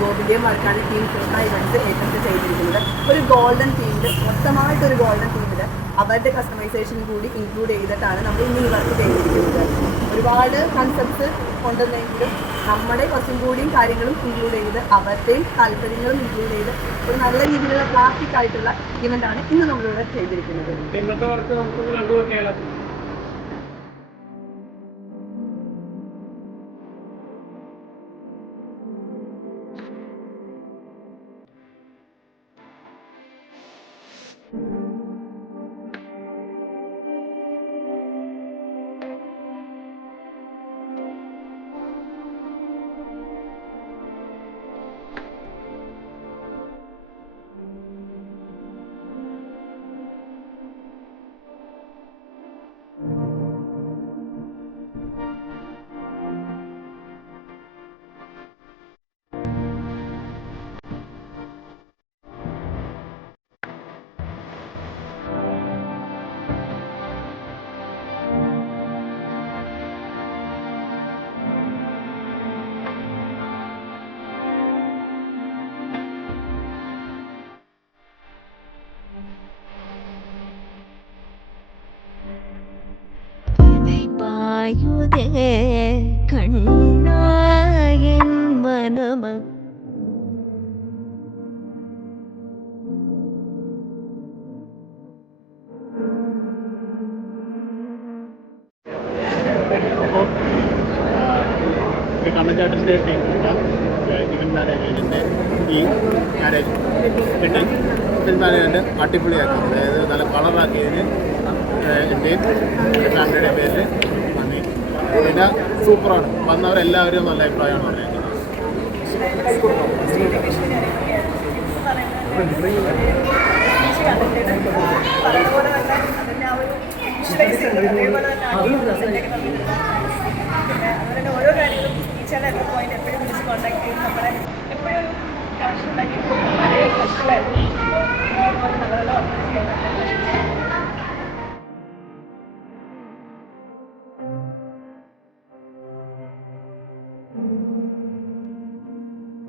ഗോപികമാർക്കാണ് team ഫിൽമായി കണ്ട് ഏറ്റെടുത്ത് ചെയ്തിരിക്കുന്നത്. ഒരു ഗോൾഡൻ തീമിൽ മൊത്തമായിട്ടൊരു ഗോൾഡൻ തീമിൽ അവരുടെ കസ്റ്റമൈസേഷൻ കൂടി ഇൻക്ലൂഡ് ചെയ്തിട്ടാണ് നമ്മൾ ഇന്ന് ഈ വർക്ക് ചെയ്തിരിക്കുന്നത്. ഒരുപാട് കൺസെപ്റ്റ്സ് കൊണ്ടുവന്നെങ്കിലും നമ്മുടെ കുറച്ചും കൂടിയും കാര്യങ്ങളും ഇൻക്ലൂഡ് ചെയ്ത് അവരുടെയും താല്പര്യങ്ങളും ഇൻക്ലൂഡ് ചെയ്ത് ഒരു നല്ല രീതിയിലുള്ള ക്ലാസിക് ആയിട്ടുള്ള ഇവൻ്റാണ് ഇന്ന് നമ്മളിവിടെ ചെയ്തിരിക്കുന്നത്. ഇന്നത്തെ വർക്ക് നമുക്ക് കണ്ടുനോക്കിയാലോ? കണ്ണായൻ മനമ കണ്ണൻചാട്ടൻ്റെ ഇവൻ മാനേജ്മെൻറ്റിൻ്റെ ഈ മാനേജ് വെഡിങ് ഇവൻ മാനേജ്മെൻറ്റ് അടിപൊളിയാക്കി, അതായത് നല്ല കളറാക്കിയതിന് എൻ്റെയും ഫാമിലിയുടെ പേരിൽ നന്ദി. പിന്നെ സൂപ്പറാണ്, വന്നവരെല്ലാവരും നല്ല അഭിപ്രായമാണ് പറയുന്നത്.